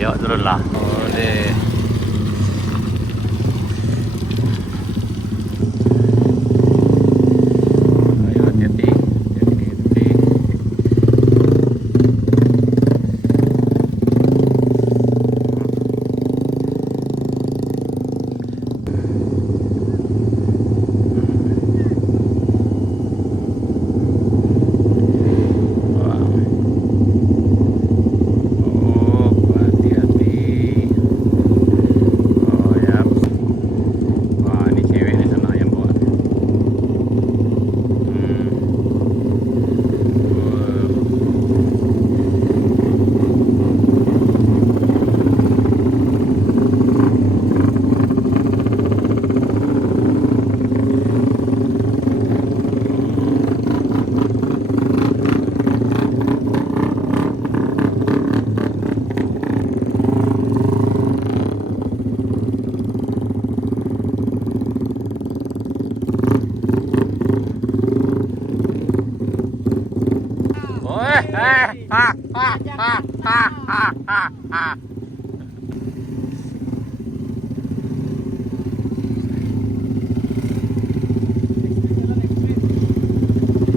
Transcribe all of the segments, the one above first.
Yuk turun lah. Oh deh. Ayo hati-hati, hati-hati.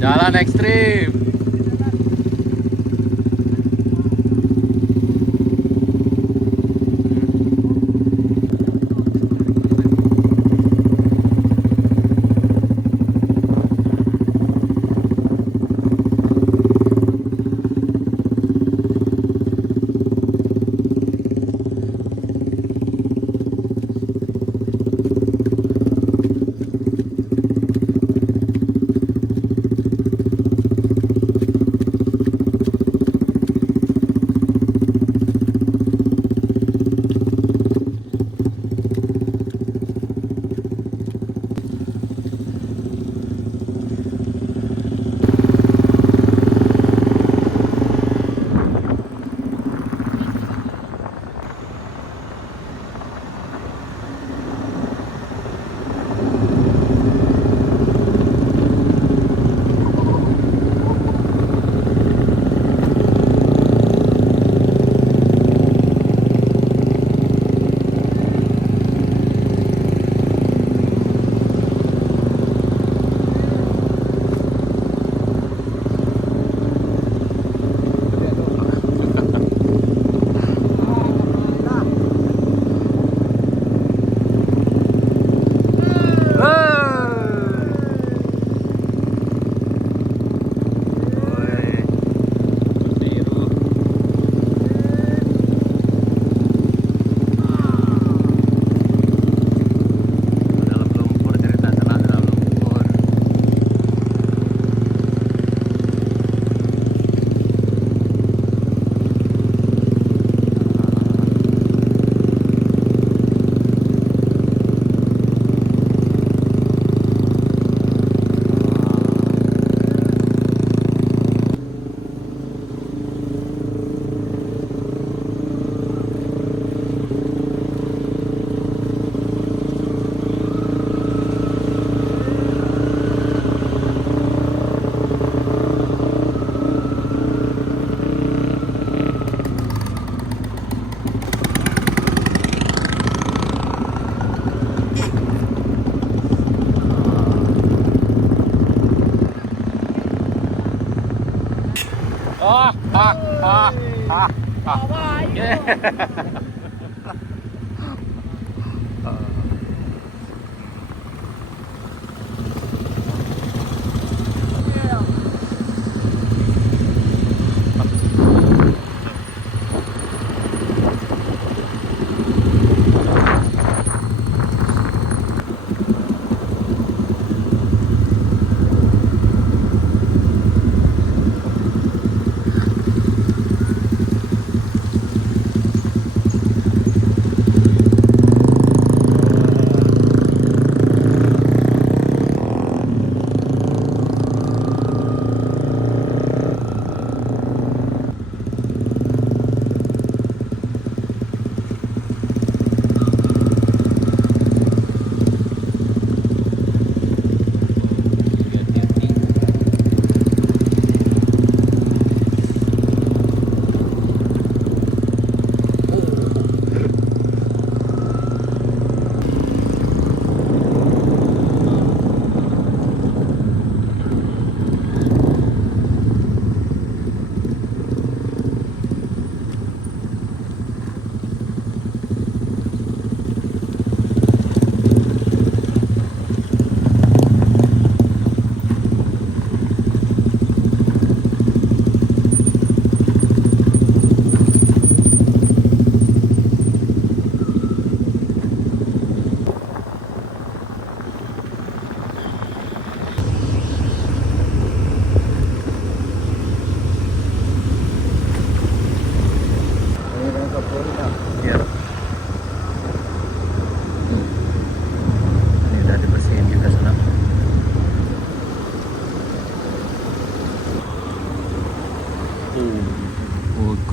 Jalan ekstrim.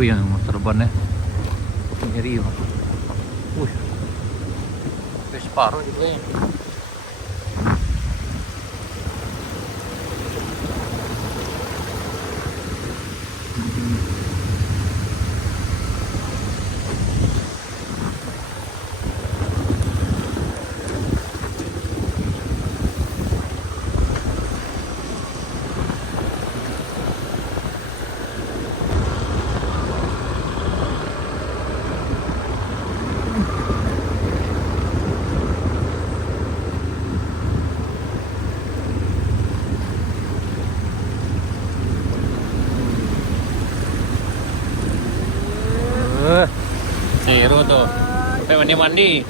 adikku yang motor ban ya. Ngeri bang. Wih, sampai separuh juga ya. Seru tuh. Sampai mandi-mandi.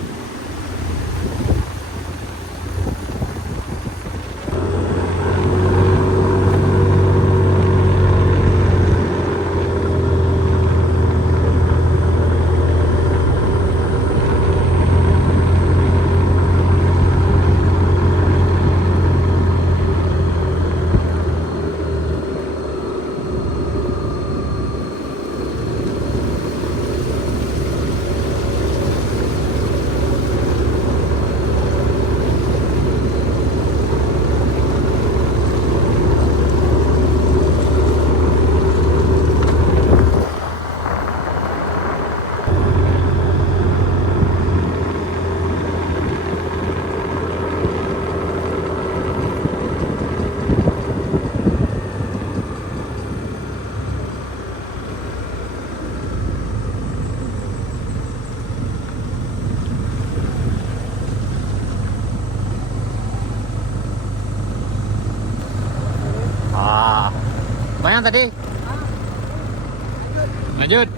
Banyak tadi. Lanjut.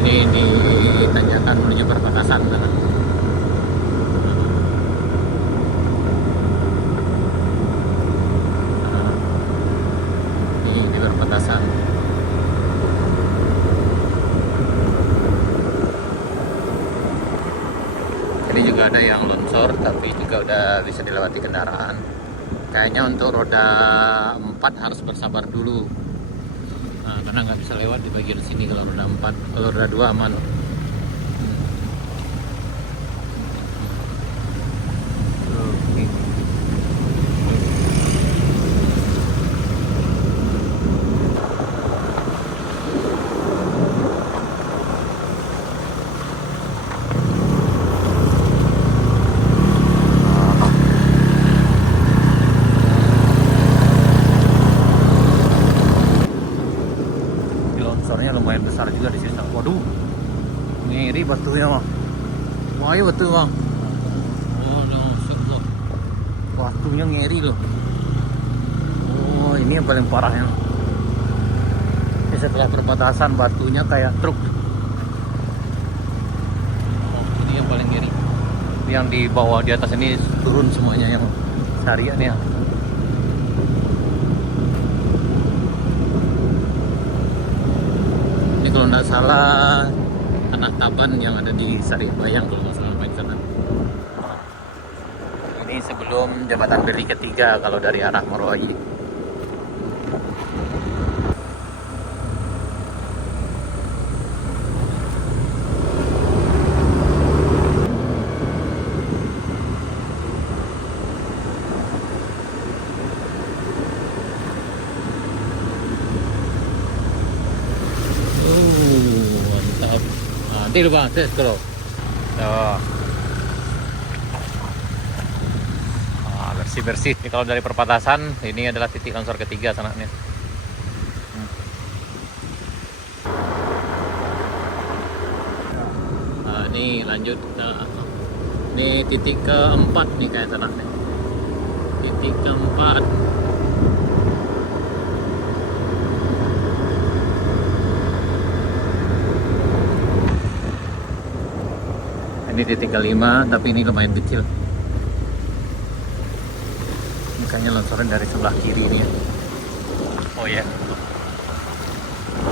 Ini ditanjakan menuju perbatasan sana. Ini di perbatasan. Ini juga ada yang longsor, tapi juga udah bisa dilewati kendaraan. Kayaknya untuk roda 4 harus bersabar dulu. Nah, karena nggak bisa lewat di bagian sini kalau roda 4. Kalau roda 2 aman. Longsornya lumayan besar juga di sini. Waduh, ngeri batunya mah. Wah, iya betul bang. Oh, loh. Batunya ngeri loh. Oh, ini yang paling parahnya. Ini setelah perbatasan batunya kayak truk. Oh, ini yang paling ngeri. Yang di bawah di atas ini turun semuanya yang syariah nih ya. Kalau nggak salah Tanah Taban yang ada di Sariah Bayang kalau nggak salah Pak sana. Ini sebelum jembatan Beli ketiga kalau dari arah Morowali. Nanti lu bang, tes kalau. Oh. Bersih-bersih. Ini kalau dari perbatasan, ini adalah titik longsor ketiga sananya. Nah, ini lanjut. Ini titik keempat nih kayak sananya. Titik keempat. Ini titik kelima, tapi ini lumayan kecil. Makanya longsoran dari sebelah kiri ini ya. Oh ya.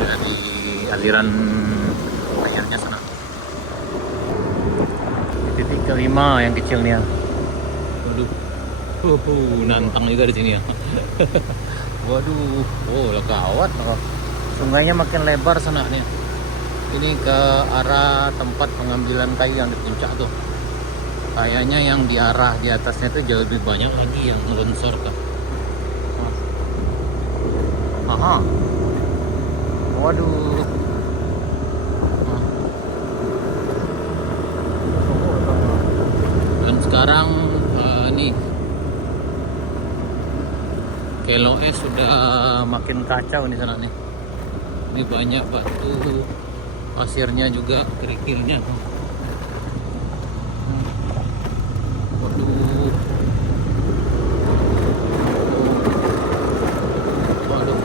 Dari aliran airnya sana. Titik kelima yang kecil nih ya. Waduh. Nantang juga di sini ya. Waduh. Oh, gawat loh. Sungainya makin lebar sana nih. Ini ke arah tempat pengambilan kayu yang di puncak tuh. Kayaknya yang di arah di atasnya itu jauh lebih banyak lagi yang melunsur ke. Aha. Waduh. Dan sekarang nih KLOS sudah makin kacau di sana nih. Ini banyak batu, pasirnya juga kerikilnya. Waduh. Waduh.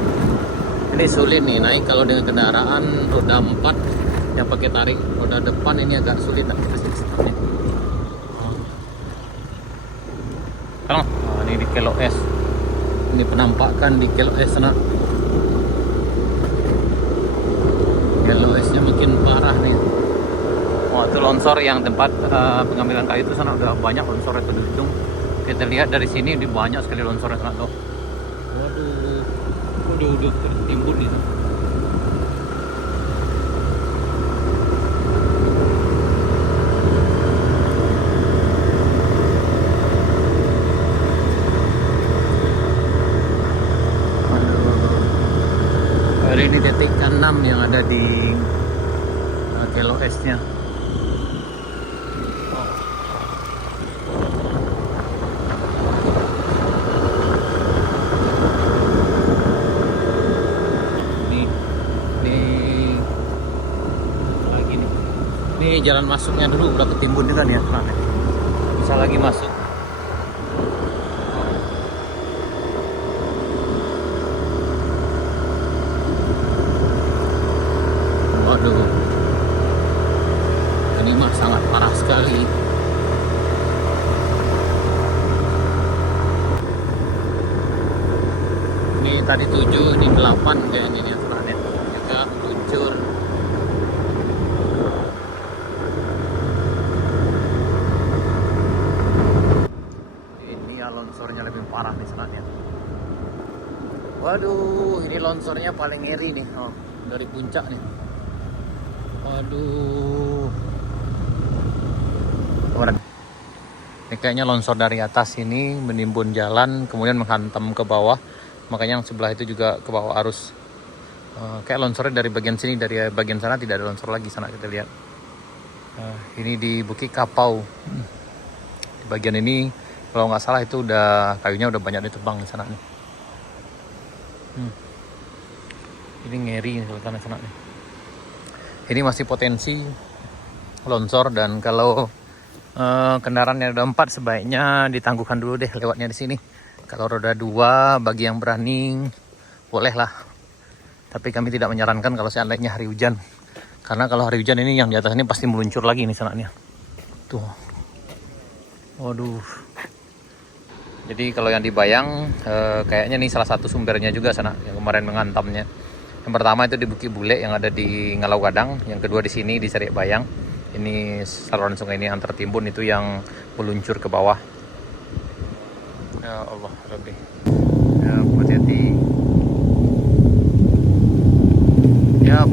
Ini sulit nih naik kalau dengan kendaraan roda 4 yang pakai tarik. Roda depan ini agak sulit tapi kesini. Oh, ini di KLOS. Ini penampakan di KLOS sana. KLOS-nya makin parah nih. Wah, itu longsor yang tempat pengambilan kayu itu sana udah banyak longsor itu dihitung. Kita lihat dari sini di banyak sekali longsor sana tuh. Waduh, udah tertimbun itu. Hari ini detik ke-6 yang ada di KLOS-nya. Ini jalan masuknya dulu udah ketimbun juga nih ya, bisa lagi masuk. Waduh, ini mah sangat parah sekali. Ini tadi 7, ini 8 kayaknya nih aturannya. Juga luncur. Longsornya lebih parah nih sebenarnya. Waduh, ini longsornya paling ngeri nih. Oh, dari puncak nih. Waduh. Ini kayaknya longsor dari atas ini menimbun jalan, kemudian menghantam ke bawah. Makanya yang sebelah itu juga ke bawah arus. Kayak longsornya dari bagian sini, dari bagian sana tidak ada longsor lagi sana kita lihat. Ini di Bukit Kapau. Di bagian ini kalau nggak salah itu udah kayunya udah banyak ditebang di sana nih. Ini ngeri nih sana nih. Ini masih potensi longsor dan kalau kendaraan yang roda 4 sebaiknya ditangguhkan dulu deh lewatnya di sini. Kalau roda 2 bagi yang berani boleh lah. Tapi kami tidak menyarankan kalau seandainya hari hujan. Karena kalau hari hujan ini yang di atas ini pasti meluncur lagi nih sananya. Tuh. Waduh. Jadi kalau yang di Bayang kayaknya nih salah satu sumbernya juga sana yang kemarin menghantamnya. Yang pertama itu di Bukit Bule yang ada di Ngalau Gadang, yang kedua di sini di Serik Bayang. Ini saluran sungai ini yang tertimbun itu yang meluncur ke bawah. Ya Allah, Rabbi. Ya, hati-hati. Yap.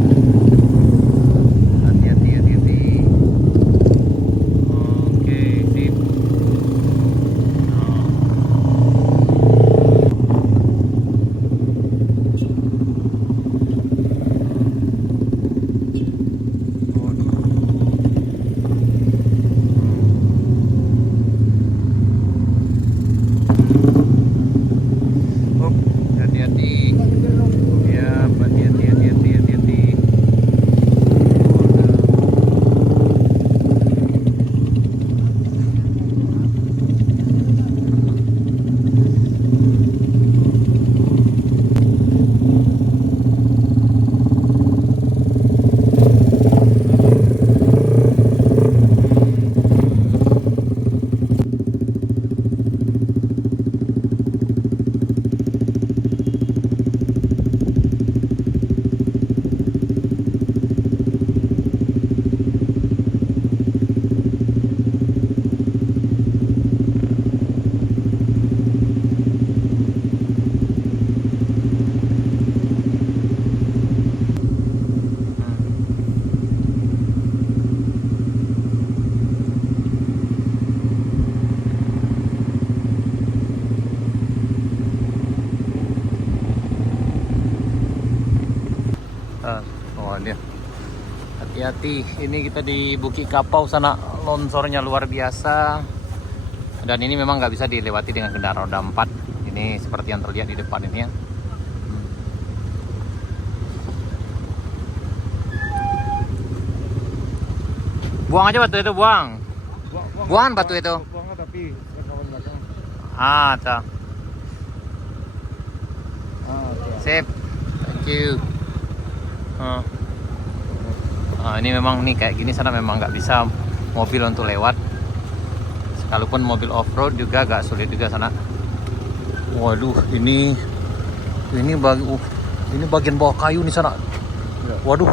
Oh dia. Hati-hati, ini kita di Bukit Kapau sana, longsornya luar biasa. Dan ini memang nggak bisa dilewati dengan kendaraan roda 4. Ini seperti yang terlihat di depan ini ya. Buang aja batu itu, buang. Buang batu itu. Buang tapi kawan belakang. Cah. Sip. Thank you. Ini memang nih kayak gini sana memang nggak bisa mobil untuk lewat. Sekalipun mobil off-road juga agak sulit juga sana. Waduh, ini bagian bawah kayu nih sana. Waduh.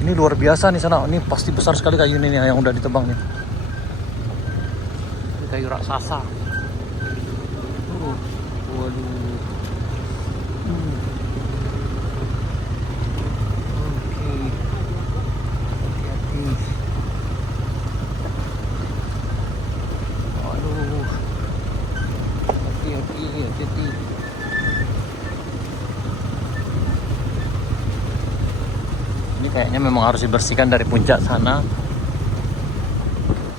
Ini luar biasa nih sana. Ini pasti besar sekali kayu ini nih yang udah ditebang nih. Ini kayu raksasa. Waduh. Hati-hati. Ini kayaknya memang harus dibersihkan dari puncak sana.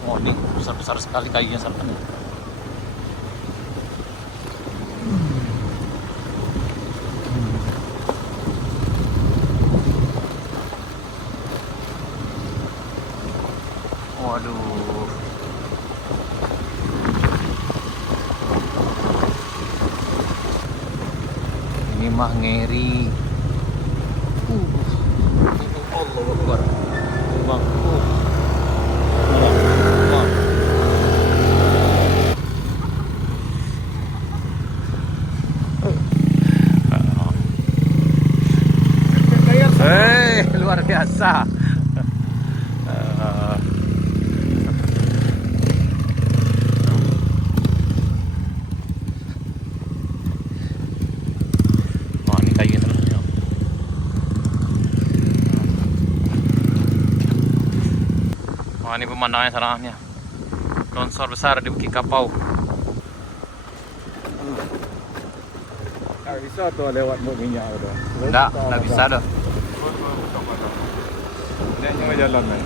Oh, ini besar-besar sekali kayunya sana. Waduh. Ini mah ngeri. Allahu Akbar. Bang. Luar biasa. Wah, ini pemandangannya sananya. Longsor besar di Bukit Kapau. Nggak bisa tuh lewat buk minyak tuh. Nggak bisa dah. Ini hanya jalan nih.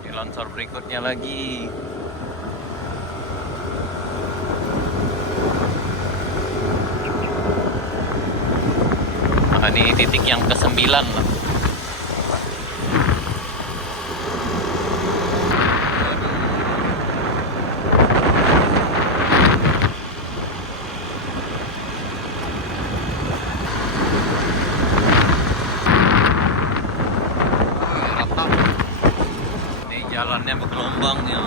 Ini longsor berikutnya lagi. Ini titik yang ke-9 lah. Ini jalannya bergelombang ya,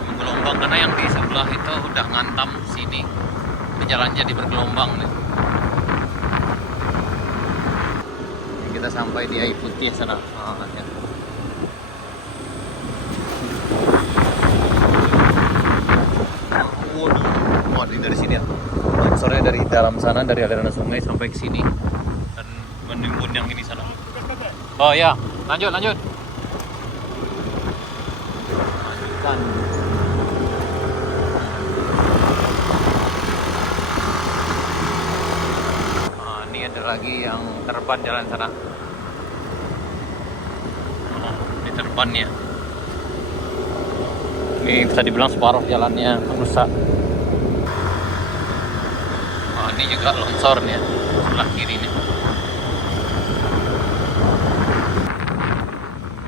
bergelombang karena yang di sebelah itu udah ngantam sini. Ini jalan jadi bergelombang nih. Kita sampai di air putih sana. Ya. Waduh, dari sini ya. Longsornya dari dalam sana, dari aliran sungai sampai ke sini dan menimbun yang ini sana. Oh ya, lanjut. Lanjutkan. Ini ada lagi yang terban jalan sana. Ini terbannya. Ini bisa dibilang separuh jalannya rusak. Ini juga longsor nih ya, sebelah kiri nih.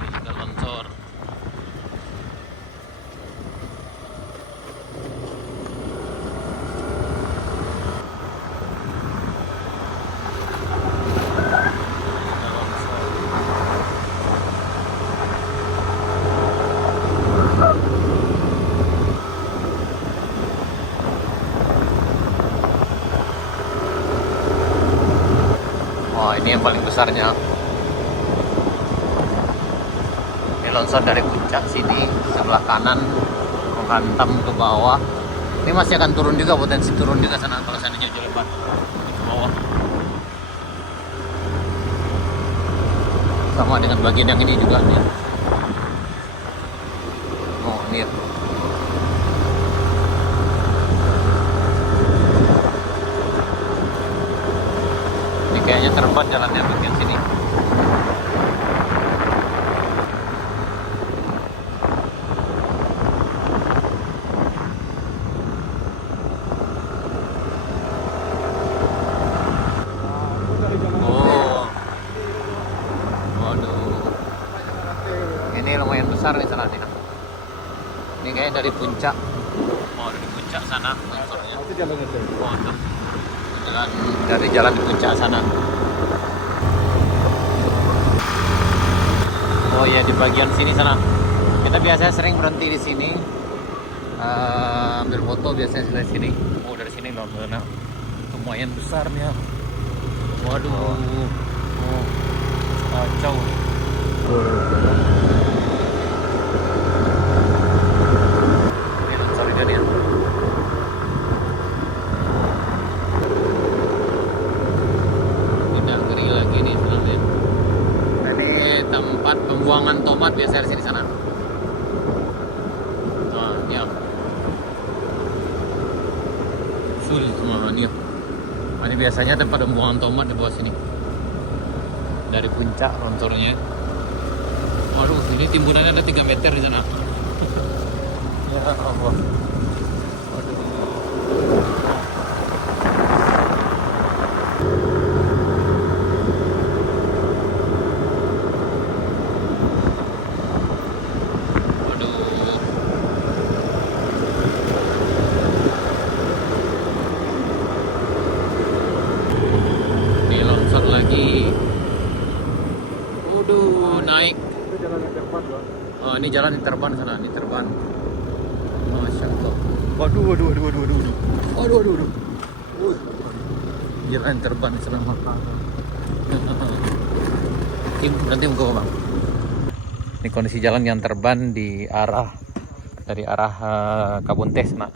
Ini juga longsor. Ini yang paling besarnya. Ini longsor dari puncak sini sebelah kanan menghantam ke bawah. Ini masih akan turun juga, potensi turun juga sana kalau seandainya lebat ke bawah. Sama dengan bagian yang ini juga nih. ini ya. Ini kayaknya terban jalannya bagian sini. Oh, waduh, ini lumayan besar nih sana nih. Ini kayaknya dari puncak. Oh, dari puncak sana longsornya. Itu jalannya tuh. Oh, tuh. Jalan dari jalan di puncak sana. Oh iya, di bagian sini sana. Kita biasanya sering berhenti di sini. Ambil foto biasanya dari sini. Oh, dari sini loh, karena lumayan besarnya. Waduh. Oh, kacau. Ini longsor kan ya. Udah ngeri lagi nih sebenarnya. Ini tempat pembuangan tomat biasa di sini sana. Nah, ya. Sulit semua nih. Ini biasanya tempat pembuangan tomat di bawah sini. Dari puncak longsornya. Waduh, ini timbunannya ada 3 meter di sana. Ya Allah. Waduh. Lagi. Waduh, naik. Itu jalan yang terban, Bang. Oh, ini jalan yang terban sana, ini terban. Masya Allah. Waduh, waduh, waduh, waduh, waduh. Waduh, waduh, waduh. Jalan terban di sana. Nanti mau Bang. Ini kondisi jalan yang terban di arah dari arah Kabuntes, Nak.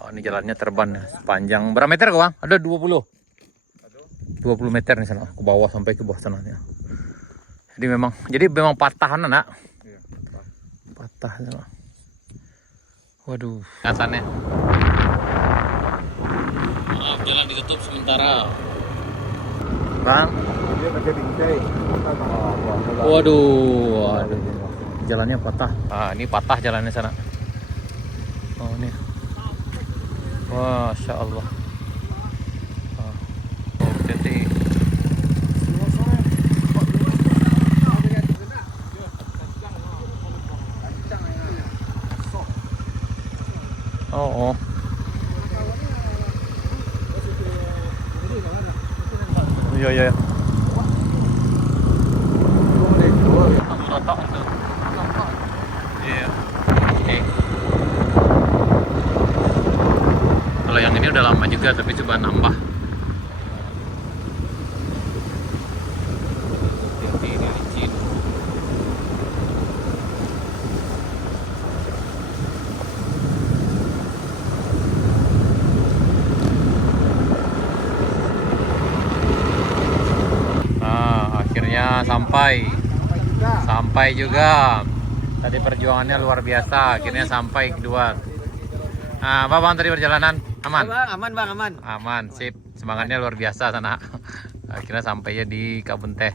Oh, ini jalannya terban sepanjang berapa meter Bang? Ada 20 meter nih sana, ke bawah sampai ke bawah sana ya. Jadi memang patahan nak. Iya, Patah sana. Waduh, kelihatannya. Maaf, jalan ditutup sementara. Bang. Dia pakai bingkai. Waduh, jalannya patah. Ah, ini patah jalannya sana. Oh, ini. Masya Allah. Oh, oh. Iya, iya. Iya. Oke. Kalau yang ini udah lama juga, tapi coba nambah. Ini licin. Akhirnya sampai juga. Tadi perjuangannya luar biasa, akhirnya sampai kedua. Apa Bang tadi perjalanan? Aman? Aman Bang, aman. Aman, sip. Semangatnya luar biasa sana. Akhirnya sampai ya di Kabuntes.